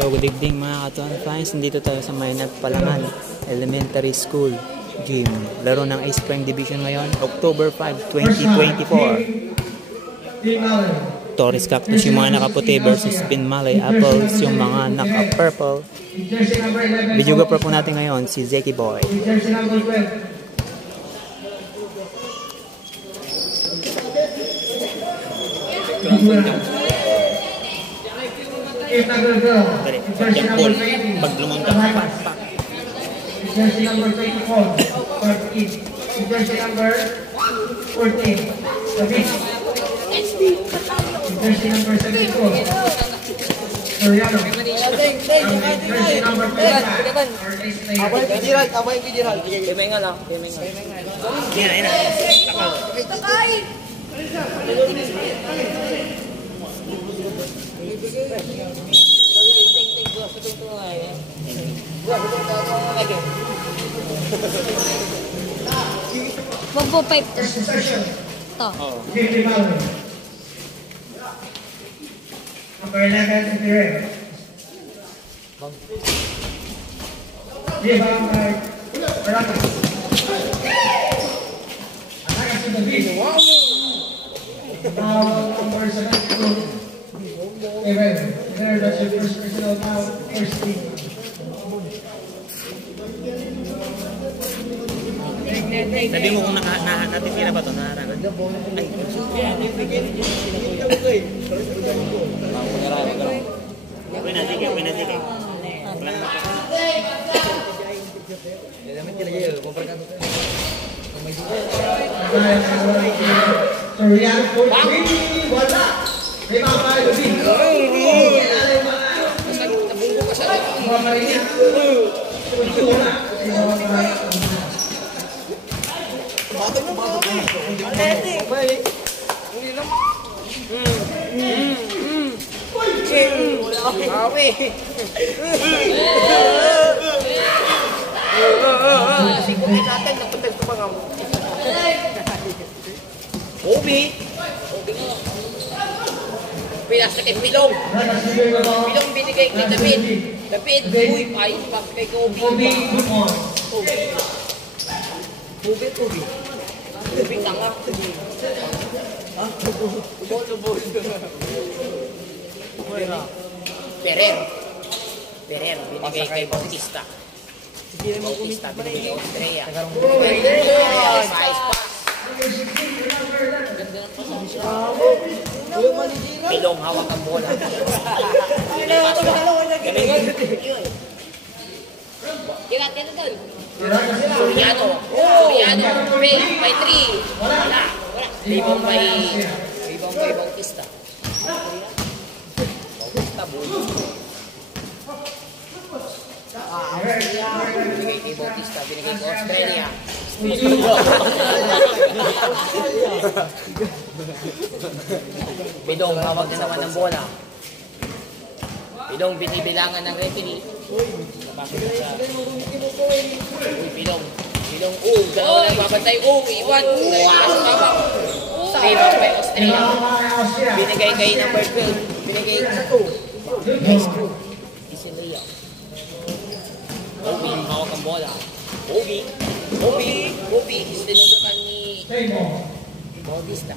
So, good evening mga Katuan fans. Nandito tayo sa Maynat Palangan Elementary School Gym. Laro ng East Spring Division ngayon, October 5, 2024. Torres Cactus yung mga nakaputi versus Pin Malay Apples yung mga naka-purple. Videographer po natin ngayon, si Zeki Boy. Dali, pag-jump ball. Pag lumunta, pak. Jersey number 24, 14. Jersey number 14, David. Jersey number 74, Soriano. Jersey number 25, Abay Pijiral. Kemay nga lang. Yan. Takay! Magpo 5 to. To. Number 11, Ferrer. Rebound by Baraka. Attack to the beat. Now, number 72. Ferrer, that's your first personal foul, first team. Sabi mo kung natitira ba ito? Naharap. Uy na, sige. Soriano, wala. Rebound by David. Pinasa kay Pilong. Pilong binigay kay David. David, uy, ayos pa kay Kobe. Kobe. Kobe tanga. Ferrer, binigay kay Bautista. Binigay kay Australia. Ayos pa. Pilong hawak ang bola. Soriano, by 3. Wala. Rebound by Bautista. Binigay kay Bautista, binigay kay Australia. Pilong hawak na naman ng bola. Pilong binibilangan ng referee. Pilong, dalawa na babantay. Iwan. Rebound by Australia. Binigay kay number 12. Binigay kay Screw. Isilia. Kobe, hawak ang bola. Kobe. Sinudukan ni Bautista.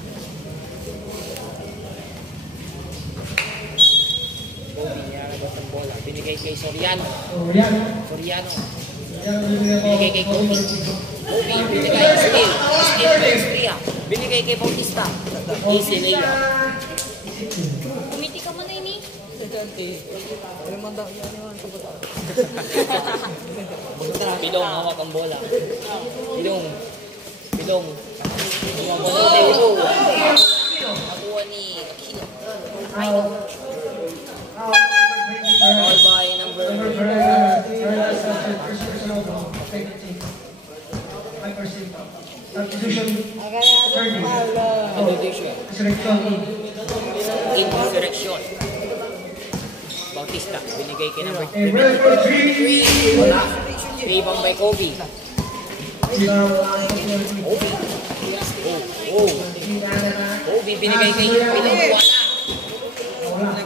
Kobe, niyarabot ang bola. Binigay kay Soriano. Binigay kay Kobe. Binigay kay Steele kay Austria. Binigay kay Bautista. Isilia. Kumiti ka mo na ini. Pilong, hawak ang bola. Pilong. Nakuha ni Aquino. Ball by number 30. Insurrection. Bautista, binigay kay number 3. Wala. Rebound by Kobe. Kobe, binigay kay Pilong. Wala.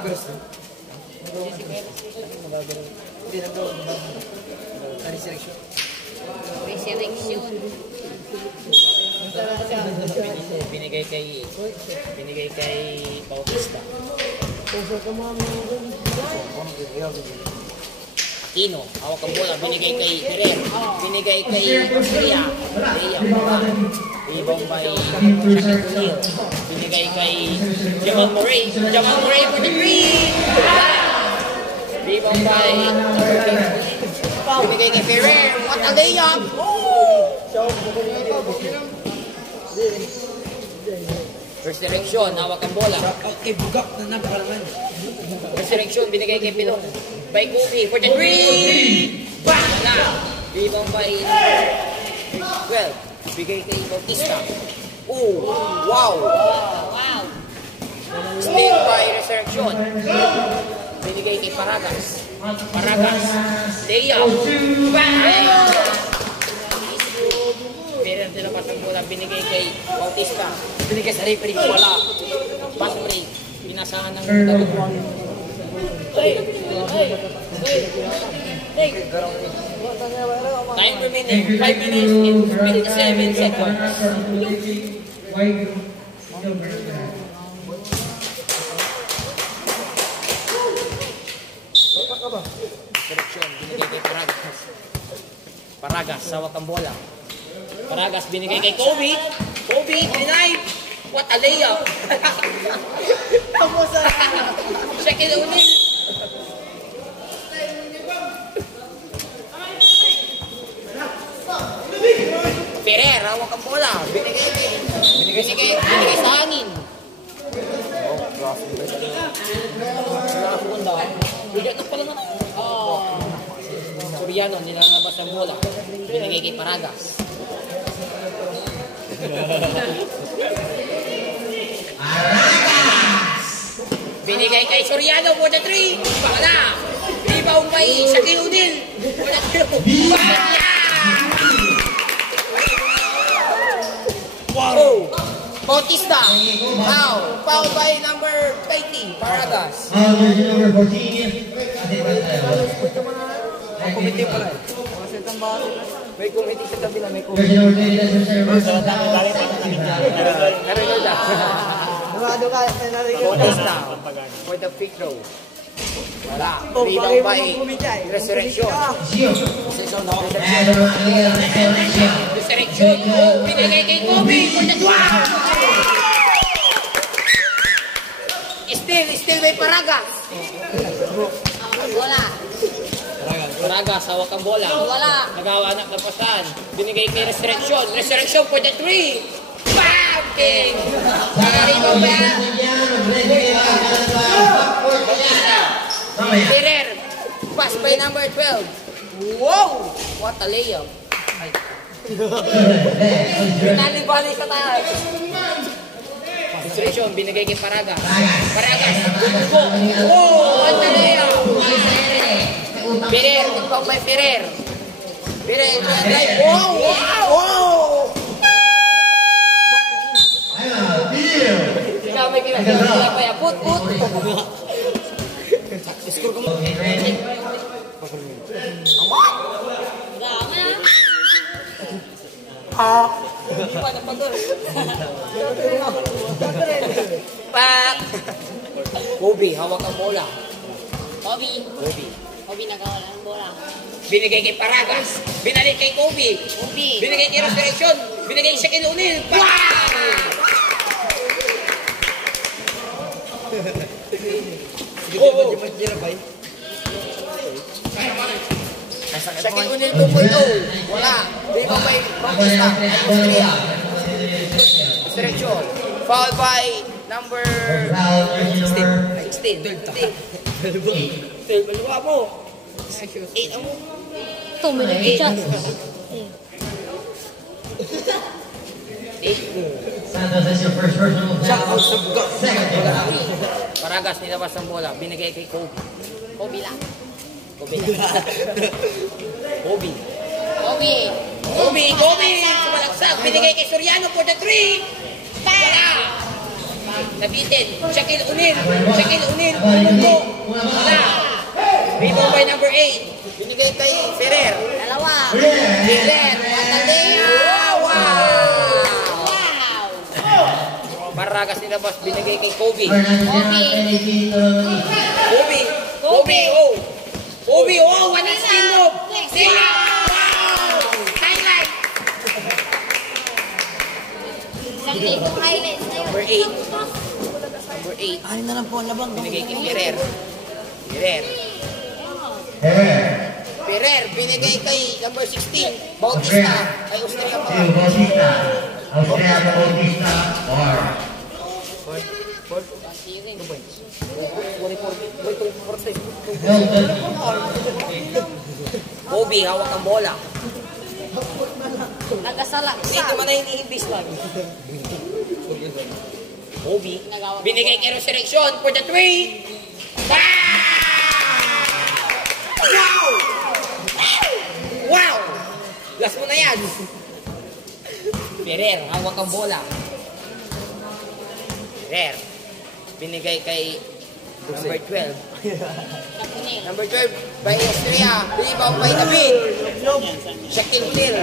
Resurrection. Binigay kay Bautista. Aquino, hawak ang bola, binigay kay Ferrer, binigay kay Austria, Ibang by Shaquille O'Neal, binigay kay Jamal Murray for the three! Ibang by binigay kay Ferrer, what a layup! First direction, hawak ang bola. First direction, binigay kay Pilon. By Kobe for the three! Wala! Rebound by 12. Bigay kay Bautista. Oh! Wow! Wow. Steal by Resurrection. Binigay kay Paragas. Layup. Meron din naman ang bola. Binigay kay Bautista. Binigay sa referee. Wala. Pass break. Pinasahan ng dalawang. Time remaining 5 minutes and 57 seconds. Direksyon, binigay kay Paragas, sawak ang bola. Paragas, binigay kay Kobe, denied. What a layup! Shaquille O'Neal. Ferrer, hawak ang bola. Binigay sa hangin. Bigyan na pala naman. Soriano, nilalabas ang bola. Binigay kay Paragas. Binigay kay Soriano for the three. Wala. Rebound by Shaquille O'Neal. For the two. Wow. Bautista. Foul by number 20. Paragas. Number 14. May committee sa tabi na may Jersey number 20, that's your Bautista for the free throw. Wala. Rebound by Resurrection. Resurrection. Binigay kay Kobe for the twelve. Still may Paragas. Wala. Paragas, hawak ang bola. Wala. Nagawa ng pasan. Binigay kay Resurrection. Resurrection for the three. Bam! King! Rebound ba? Ferrer. Pass by number 12. Wow! What a layup. Pinalibali sa tayo. Resurrection, binigay kay Paragas. Paragas, go! Oh! What a layup. Ferrer, nagpang by Ferrer. Ferrer, wow! Wow! Ikaw may pinagkakala pa yan. Put! Score ko mo. Hindi pa napagod. Pak! Kobe, hawak ang bola. Kobe nagawa ng bola. Binigay kay Paragas. Binalik kay Kobe. Binigay kay Resurrection. Binigay kay Shaquille O'Neal. Shaquille O'Neal 2.0. Wala. Rebound by Bautista. Austria. Resurrection. Foul by number 16. 12. Baliwa mo. 8 ang mo. 2 minutes siya. Santos, that's your first personal foul. Second foul. Paragas, nilabas ang bola. Binigay kay Kobe. Kobe lang. Kobe! Sumalaksak. Binigay kay Soriano for the three. Wala. Nabitin. Shaquille O'Neal. Wala. Rebound by number 8. Binigay kay Ferrer. Dalawa. Ferrer. Watalea. Wow! Paragas nila boss. Binigay kay Kobe. Kobe. Oh. Kobe. Oh. One spin move. Wow! Highlight. Isang ligong highlights na yun. Number 8. Number 8. Ano na lang po ang labang? Binigay kay Ferrer. Ferrer, binigay kay number 16, Bautista. Kay Austria pa. Austria Bautista. Kobe, hawak ang bola. Nagasalak Hindi naman na iniibis lang. Kobe, binigay kay Resurrection for the 3. Wow! Wow! Last mo na yan. Ferrer, hawak ang bola. Ferrer, binigay kay number 12. Number 12 by Austria. Rebound by David. Shaquille O'Neal.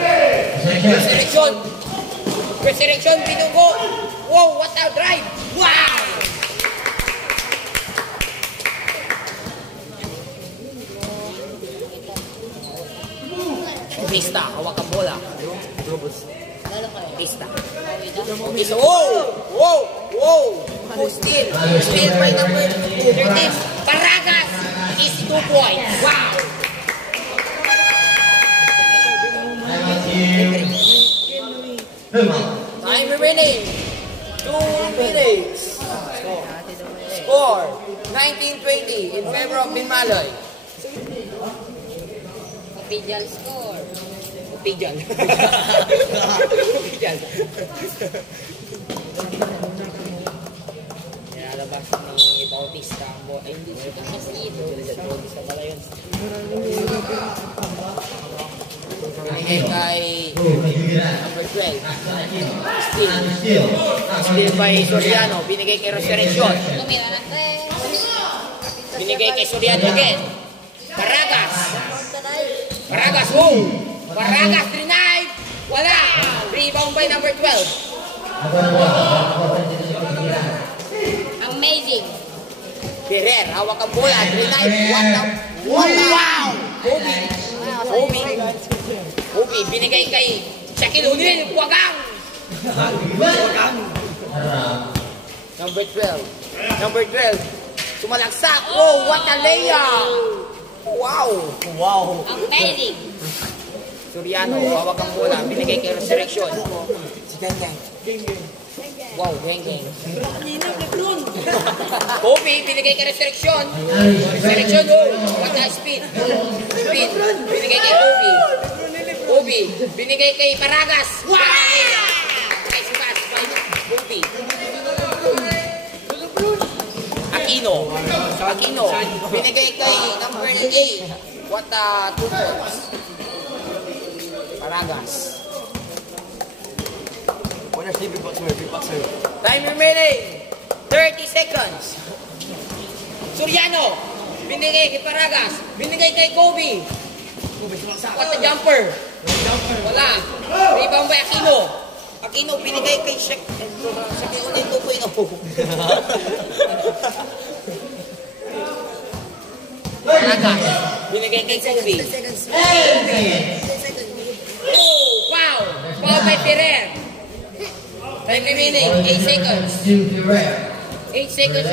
Resurrection, binugo. Wow, what a drive! Wow! Pista, hawak ang bola. Pista. Pista. Wow! Steal by number 13. Paragas is 2 points. Wow! Time remaining. 2 minutes. Score 19-20 in favor of Binmaloy. Official score. Pijan. Nilalabas ni Bautista ang bola. Hindi siya Bautista pala yun. Binigay kay number 12. Steal by Soriano. Binigay kay Resurrection. Tumira ng 3. Binigay kay Soriano again. Paragas, oh! Paragas, 3-9! Wala! Rebound by number 12. Amazing. Ferrer, hawak ang bola. 3-9. Wow! Kobe, binigay kay Shaquille O'Neal. Wagang! Number 12. Sumalagsak. Oh, what a layup! Wow! Amazing. Soriano, hawak ang bola. Binigay kay Resurrection. Wow, geng. Kobe, binigay kay Resurrection. Oh, what a speed. Binigay kay Kobe, binigay kay Paragas. Wow! Nice pass by Kobe. Aquino, binigay kay number 8. What a 2 points. Paragas. Time remaining. 30 seconds. Soriano, binigay kay Paragas. Binigay kay Kobe. What a jumper. Wala. Rebound by Aquino, binigay kay Shaquille O'Neal 2.0. Paragas, binigay kay Kobe. Oh, wow! Foul by Ferrer. Time remaining, 8 seconds. 8 seconds.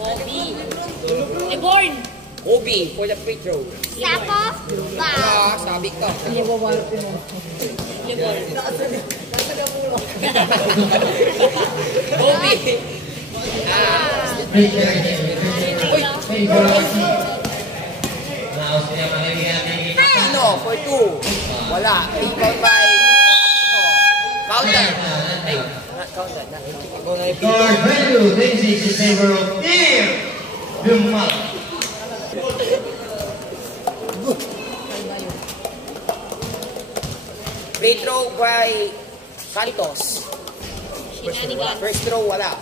Kobe. Reborn. Kobe for the free throw. Sako. Wow. Sabi ko. Kobe. Aquino for 2. Wala. Rebound by Counter. Ay, not counter. Score 22, 26 in favor of Team Binmaloy. Free throw by Santos. First throw, wala.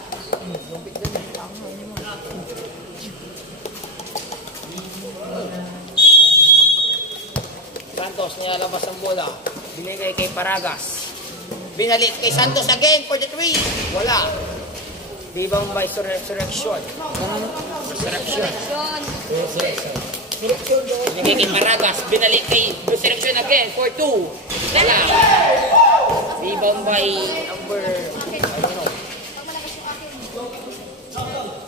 Santos, nilalabas ang bola. Binigay kay Paragas. Binalik kay Santos again for the 3. Wala. Rebound by Resurrection. Resurrection. Binigay kay Paragas. Binalik kay Resurrection again for 2. Wala. Rebound by number, I don't know.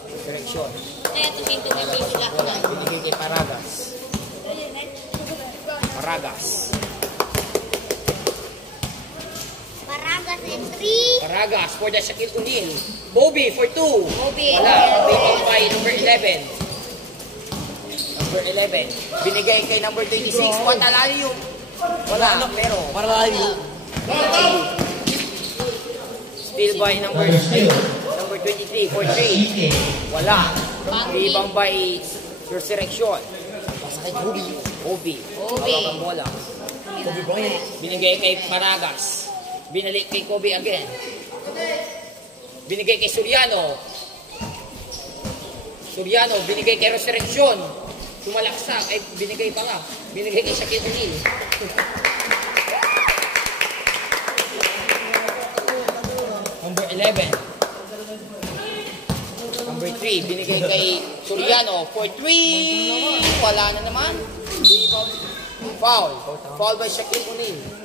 Resurrection. Binigay kay Paragas. Paragas. Paragas and 3. Paragas for the Shaquille O'Neal. Bobby for 2. Bobby. Wala. Rebound by number 11. Number 11. Binigay kay number 26. Watalayo. Wala. Pero. Watalayo. Steal by number 3. Number 23 for 3. Wala. Rebound by Resurrection. Pasa kay Bobby. Bobby. Hawak ang bola. Binigay kay Paragas. Binalik kay Kobe again. Binigay kay Soriano. Soriano, binigay kay Resurrection. Tumalaksak. Ay, binigay pa nga. Binigay kay Shaquille O'Neal. Number 11. Number 3, binigay kay Soriano for 3. Wala na naman. Foul. Foul by Shaquille O'Neal.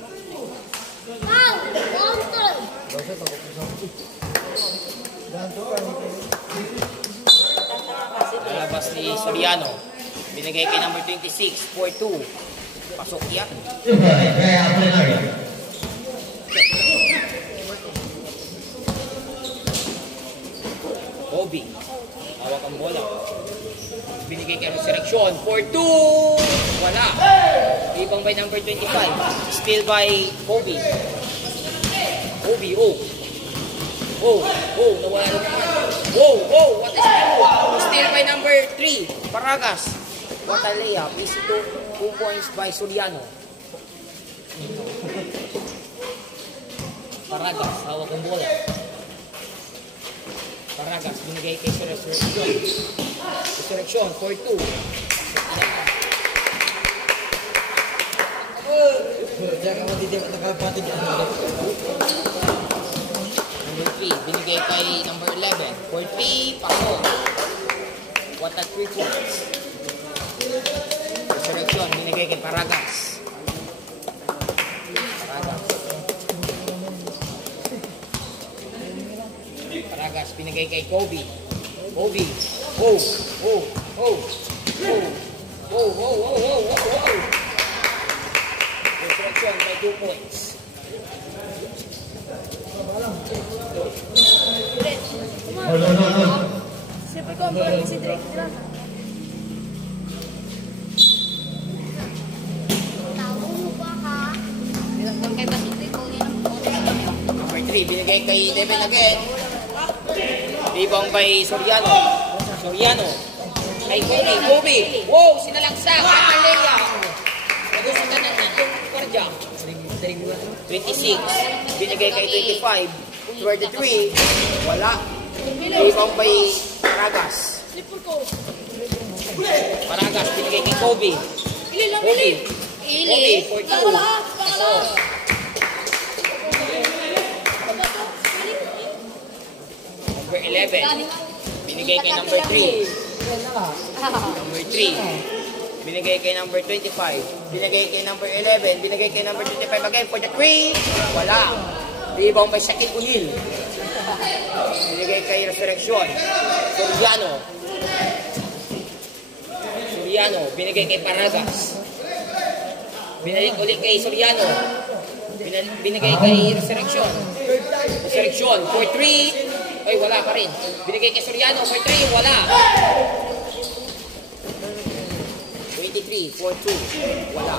Wow! Counter! Lalabas ni Soriano. Binigay kay number 26 for 2. Pasok yan. Kobe. Hawak ang bola. Binigay kay Resurrection for 2. Wala. Ibang by number 25. Steal by Kobe. Kobe, oh. Oh, nawala na naman. Oh, what is that? Steal by number 3. Paragas. What a layup. Is 2 points by Soriano. Paragas, hawak ang bola. Paragas, binigay kay Resurrection. Resurrection for 2. Number 3, binigay kay number 11. For 3, pasok. What a 3 points. Resurrection, binigay kay Paragas. Paragas, binigay kay Kobe. Kobe. Oh. Resurrection by 2 points. Siyempre ko, si Drake lang. Tawag mo ba ka? Huwag kay Basitri ko yan. Number 3, binigay kay Devin again. Rebound by Soriano. Kay Kobe. Wow, sinalagsak. Amalaya. Nagustuhan na itong kwardiya. 26. Binigay kay 25. 23. Wala. Rebound by Paragas. Paragas, binigay kay Kobe. Kobe, for 2. Number 11. Binigay kay number 3. Number 3. Binigay kay number 25. Binigay kay number 11. Binigay kay number 25 again for the 3. Wala. Rebound by Shaquille O'Neal. Binigay kay Resurrection. Soriano. Binigay kay Paragas. Binalik ulit kay Soriano. Binigay kay Resurrection for 3. Ay, wala pa rin. Binigay kay Soriano for 3. Wala. 23 for 2. Wala.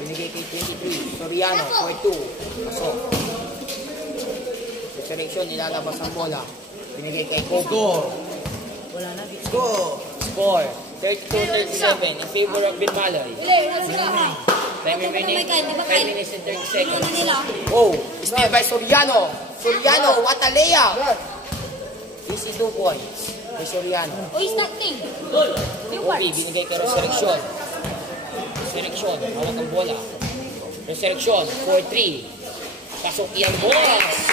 Binigay kay 23. Soriano for 2. Pasok. Resurrection, nilalabas ang bola. Binigay kay Kobe. Score. 32-37 in favor of Binmalay. Time remaining 5 minutes and 30 seconds. Oh, steal by Soriano. What a layup. 52 points. Kay Soriano. Uy, starting. Obi, binigay kay Resurrection. Resurrection, hawak ang bola. Resurrection, 4-3. Pasok yung boss.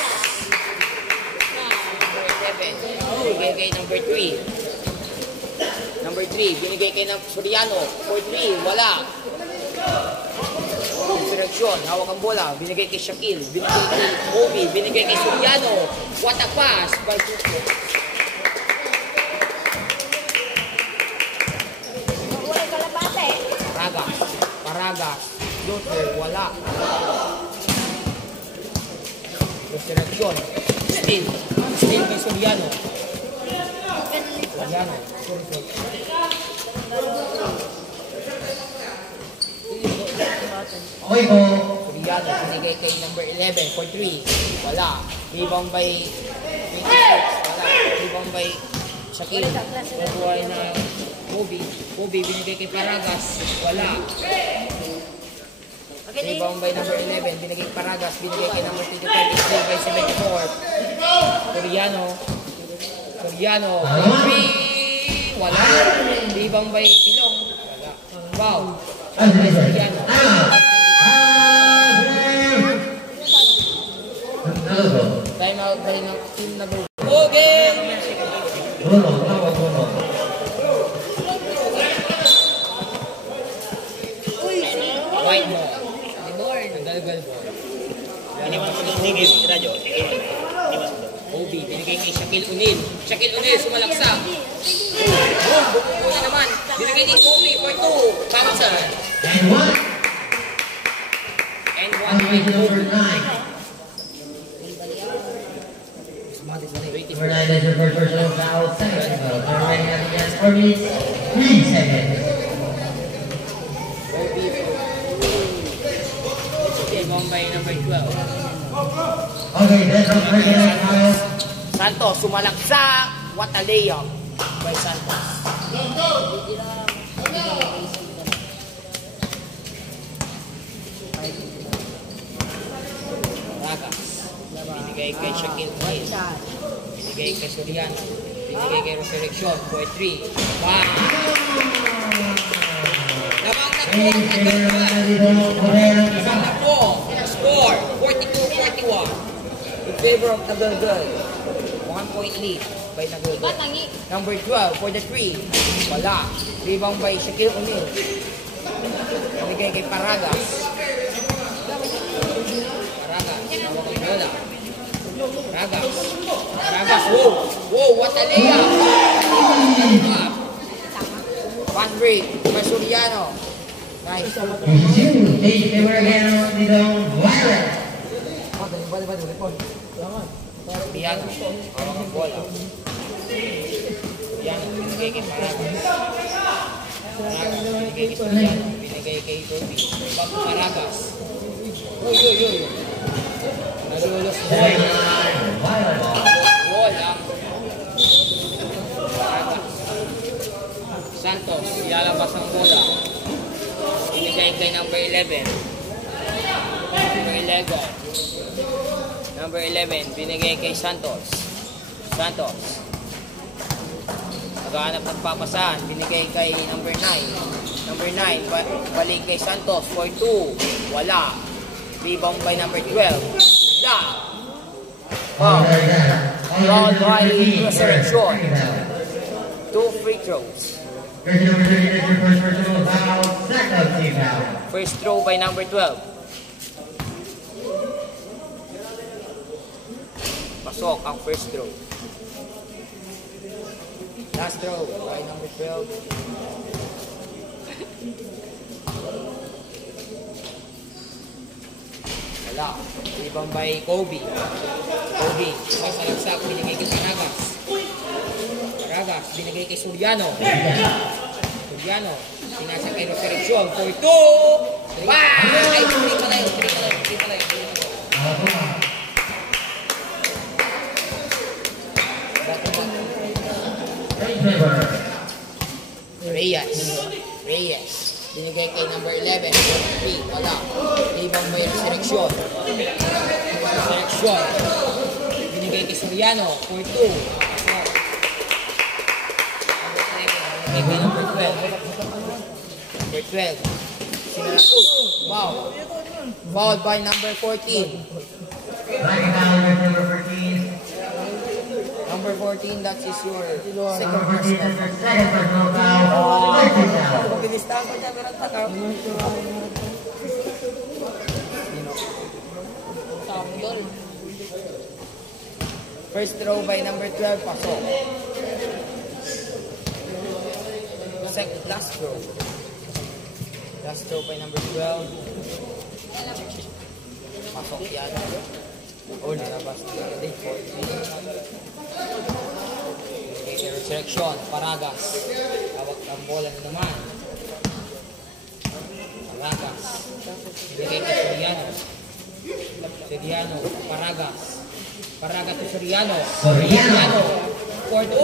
Number 11, binigay kay number 3. Number 3, binigay kay Soriano, 4-3, wala. Resurrection, hawak ang bola, binigay kay Shaquille, binigay kay Obi, binigay kay Soriano. What a pass by Tuko. Paragas, Luther, wala. Resurrection, Steal kay Soriano. Soriano, sorry. Okay po. Soriano, binigay kay number 11 for 3. Wala. Rebound by 26. Wala. Rebound by Shaquille. Nabuhay na Kobe. Kobe, binigay kay Paragas. Wala. Rebound by number 11. Binigay kay Paragas. Binigay kay number 25. It's by 74. Soriano. 3. Wala. Rebound by Pilong. Wala. Wow. Soriano. Time out by ng team na go. Okay! White ball. Galgal ball. Iniwan mo doon. Sige, radyo. Obi, binigay kay Shaquille O'Neal. Shaquille O'Neal, sumalaksak. Boom! Bukuko na naman. Binigay kay Obi for 2. Bouncer. And one by Number 9. Number 9 is your first personal foul. Second foul. Turn right hand against 4 minutes. 3 seconds. Obi for 2. Rebound by number 12. Okay, that's our first foul. Santos, sumalaksak. What a layup by Santos. Paragas. Binigay kay Shaquille O'Neal. Binigay kay Soriano. Binigay kay Resurrection. 4-3. Wow! Lamang na po. Score. 42-41. In favor of Nagalgal. 1 point lead by Nagalgal. Number 12 for the 3. Wala. Rebound by Shaquille O'Neal. Binigay kay Paragas. Hawak ang bola. Paragas. Wow, what a layup. One break by Soriano. Nice. Take favor again dito. Violet. Piano. Hawak ang bola. Piano. Binigay kay Paragas. Binigay kay Soriano. Binigay kay Toby. Paragas. Uy. Nalulos ball. Ball ang Paragas. Santos, ilalabas ang bola. Binigay kay number 11. Number 11, binigay kay Santos. Naghahanap ng papasahan. Binigay kay number 9. Number 9, balik kay Santos for 2. Wala. Rebound by number 12. Wow. Foul by Resurrection. 2 free throws. First throw by number 12. Pasok ang first throw. Last throw by number 12. Wala. Rebound by Kobe. Sasalagsak, binigay kay Paragas, binigay kay Soriano. Pinasa kay Resurrection for 2. Ay, 3 pala yun. Reyes. Binigay kay number 11 for 3. Wala. Rebound by Resurrection. Binigay kay Soriano for 2. Binigay kay number 12. Number 12. Wow. Fouled by number 14. Blocking foul with number 14. Number 14, that is your second Number 14 personal. is their second personal foul. Third team foul. Pabilistahan ko dyan, meron takap. First throw by number 12, pasok. Last throw. Last throw by number 12. Pasok yan. Oh, nalabas na. Okay, resurrection. Paragas. Hawak ng bola na naman. Paragas. Binigay kay Soriano. Soriano. Paragas. Paragas to Soriano. Soriano. For 2.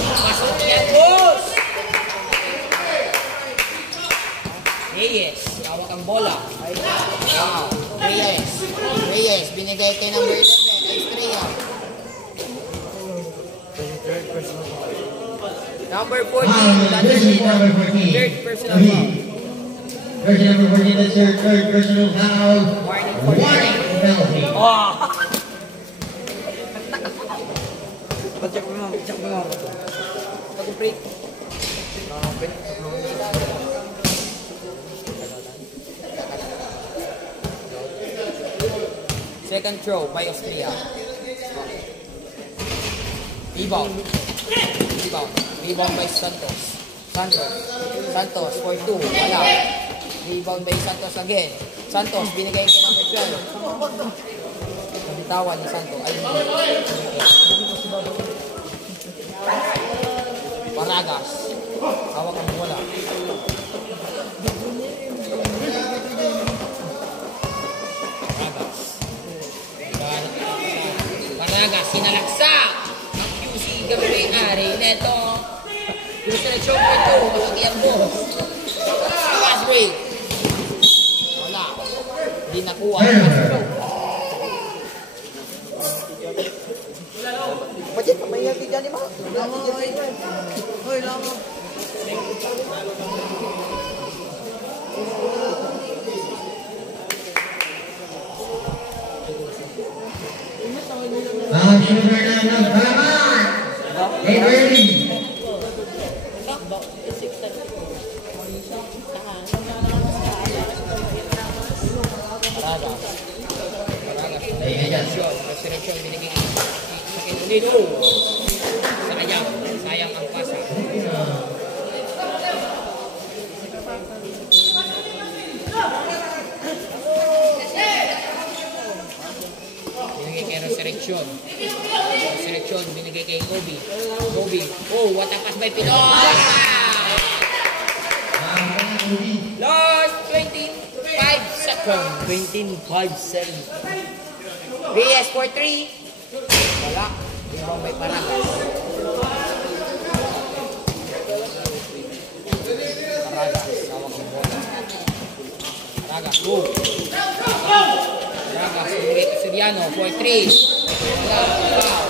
Pasok yan, boss! Reyes. Hawak ang bola. Wow. Reyes. Reyes. Binigay kay number 11. Estrella. Number 14. That is Number 14. third personal foul. Jersey number 14, that's your third personal foul. Warning for Warning penalty. Check mo. Pag-break. Second throw by Austria. Rebound. Rebound by Santos. Santos for 2. Wala. Rebound by Santos again. Santos, binigay kay number 12. Nabitawan ni Santos. Paragas. Hawak ang bola. Paragas, sinalagsa. Ang QC gabi may-ari. Neto. Yung seleksyon ko ito. Makakiyang mo. Pass break. Wala. Hindi nakuha. Pwede pa may nabigyan ni Mark. Hoy, lamo. Ang shooter na ng Balaman. Everly. Paragas. Resurrection. Binigay Nino. Sayang ang pasa. Binigay kay Resurrection. Resurrection, binigay kay Kobe. Kobe. Oh, what a pass by Pinoy! Last 25 seconds. 25-7. Reyes for 3. Wala. Ibang may Paragas. Paragas. Hawak ng bola. Paragas. Go. Paragas. Binigay kay Soriano for 3. Wala. Foul.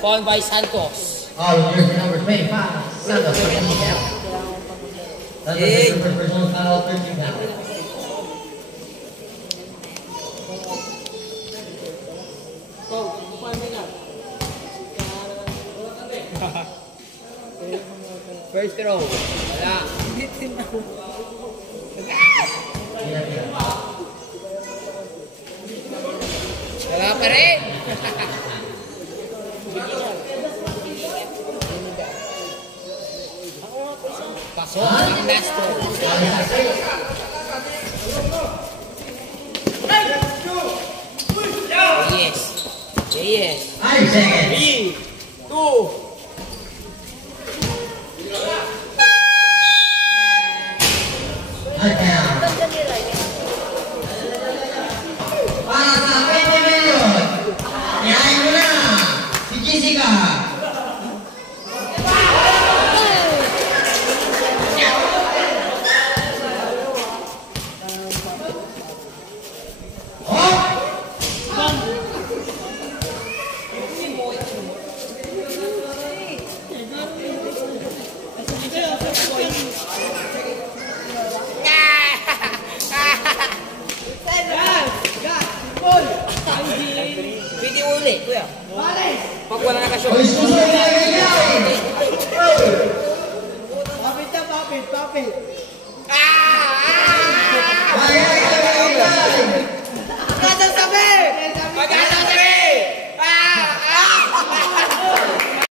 Foul by Santos. All jersey number 25. Santos for the team foul. That's the first personal foul, 13 foul. First throw. Wala. Wala pa rin. Pasok ang last throw. Yes. Yes. 5 seconds. 3, 2, Touchdown. Para sa 20 million. Ihayin mo na si Jessica. Hindi, kuya. Pag wala naka-show. Oy, susunod na yan! Hindi. Papit na, papit, papit.